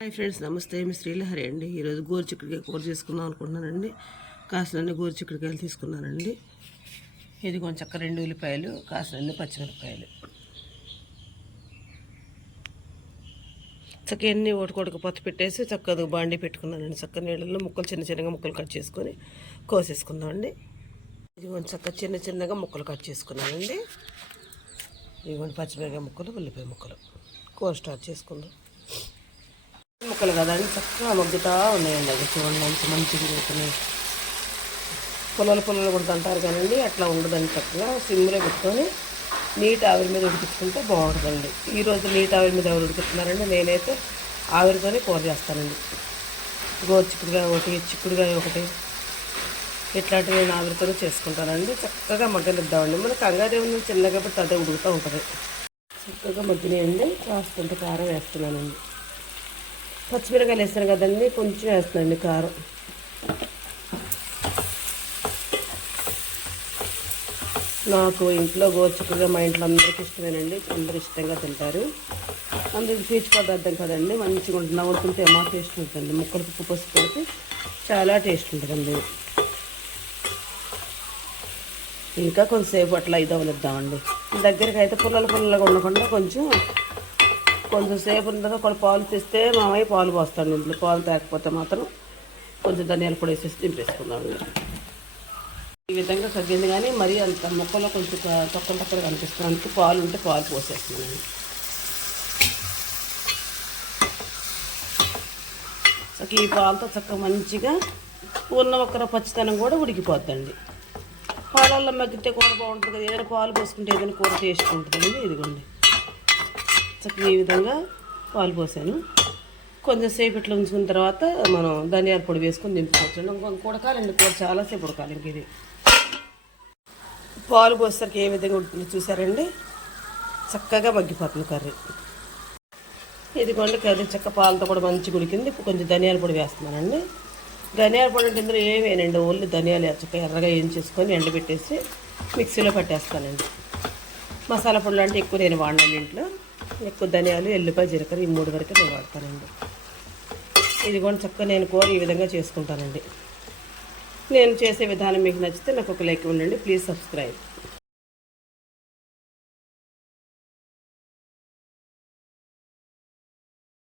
Hi friends, నమస్తే. మీ శ్రీలహరి అండి. ఈరోజు గోరుచిక్కుడుకాయ కూర చేసుకుందాం అనుకుంటున్నానండి. కాసినన్ని గోరుచిక్కుడుకాయలు తీసుకున్నానండి. ఇది కొంచెం చక్క 2 ఉల్లిపాయలు, కాసినన్ని పచ్చిమిరపకాయలు, చక్క ఎన్ని ఒకటికొకటి పొత్తి పెట్టేసి చక్కగా బాండి పెట్టుకున్నానండి. చక్క నీళ్ళల్లో ముక్కలు చిన్న చిన్నగా ముక్కలు కట్ చేసుకొని కోసేసుకుందామండి. ఇది కొంచెం చక్క చిన్న చిన్నగా ముక్కలు కట్ చేసుకున్నానండి. ఇవి పచ్చిమిరపకాయ ముక్కలు, ఉల్లిపాయ ముక్కలు కూర స్టార్ట్ చేసుకుందాం. ముక్కలు కదండి చక్కగా మగ్గుతూ ఉన్నాయండి. అది చూడండి మంచిగా అవుతున్నాయి. పొలాలు కూడా అంటారు కానండి, అట్లా ఉండదండి. చక్కగా సిమ్లో పెట్టుకొని నీటి ఆవిరి మీద ఉడికించుకుంటే బాగుంటుందండి. ఈరోజు నీటి ఆవిరి మీద ఎవరు ఉడికిస్తున్నారండి? నేనైతే ఆవిరితోనే కూర చేస్తానండి. గోరుచిక్కుడుకాయ ఒకటి, చిక్కుడుకాయ ఒకటి, ఇట్లాంటివి నేను ఆవిరితోనే చేసుకుంటానండి. చక్కగా మగ్గనిద్దామండి. మనకు కంగారేమో చిన్నగా పెట్టి అదే ఉడుకుతూ ఉంటుంది. చక్కగా మగ్గినాయండి. కాస్తంత కారం వేస్తున్నానండి. పచ్చిమిరకాయలు వేస్తాను కదండి, కొంచెం వేస్తానండి కారం. నాకు ఇంట్లో గోరుచిక్కుడుగా మా ఇంట్లో అందరికీ ఇష్టమేనండి. అందరూ ఇష్టంగా తింటారు. అందరికి పీచు పదార్థం కదండి, మంచిగా ఉంటుంది. నవ్వుతుంటే ఏమో టేస్ట్ ఉంటుంది. ముక్కలకు ఉప్పు పసుపు పెడితే చాలా టేస్ట్ ఉంటుందండి. ఇంకా కొంతసేపు అట్లా ఇదవనిద్దామండి. దగ్గరికి అయితే పుల్లలుగా ఉండకుండా కొంచెం సేపు ఉండగా కొన్ని పాలు తెస్తే మామయ్య పాలు పోస్తాడు. ఇంట్లో పాలు తేకపోతే మాత్రం కొంచెం ధనియాల పొడి వేసేసి దింపేసుకుందామండి. ఈ విధంగా తగ్గింది, కానీ మరీ అంత మొక్కలో కొంచెం తక్కువ కనిపిస్తుంది. అందుకే పాలు ఉంటే పాలు పోసేస్తున్నానండి. ఈ పాలతో చక్కగా మంచిగా ఉన్న ఒక్కర పచ్చితనం కూడా ఉడికిపోద్దండి. పాలల్లో మగ్గితే కూర బాగుంటుంది కదా. ఏదైనా పాలు పోసుకుంటే ఏదైనా కూర టేస్ట్ ఉంటుందండి. ఇదిగోండి చక్కగా ఈ విధంగా పాలు పోసాను. కొంచెం సేపు ఇట్లా ఉంచుకున్న తర్వాత మనం ధనియాల పొడి వేసుకొని దింపుకోవచ్చు. ఇంకొక ఉడకాలండి, కూర చాలాసేపు ఉడకాలి. ఇంక ఇది పాలు పోసేసరికి ఏ విధంగా ఉడుకుందో చూసారండి. చక్కగా మగ్గిపోతుంది కర్రీ. ఇదిగోండి కర్రీ చక్క పాలతో కూడా మంచిగా ఉడికింది. ఇప్పుడు కొంచెం ధనియాల పొడి వేస్తున్నానండి. ధనియాల పొడి అంటే ఇందులో ఏమేనండి, ఓన్లీ ధనియాలు చక్కగా ఎర్రగా ఏం చేసుకొని ఎండబెట్టేసి మిక్సీలో పెట్టేస్తానండి. మసాలా పొడులు అంటే ఎక్కువ నేను వాడినాను. ఇంట్లో ఎక్కువ ధనియాలు, ఎల్లిపాయ, జీలకర్ర ఈ 3 వరకు నేను వాడతానండి. ఇది కూడా చక్కగా నేను కూర ఈ విధంగా చేసుకుంటానండి. నేను చేసే విధానం మీకు నచ్చితే నాకు ఒక లైక్ ఇవ్వండి. Please subscribe.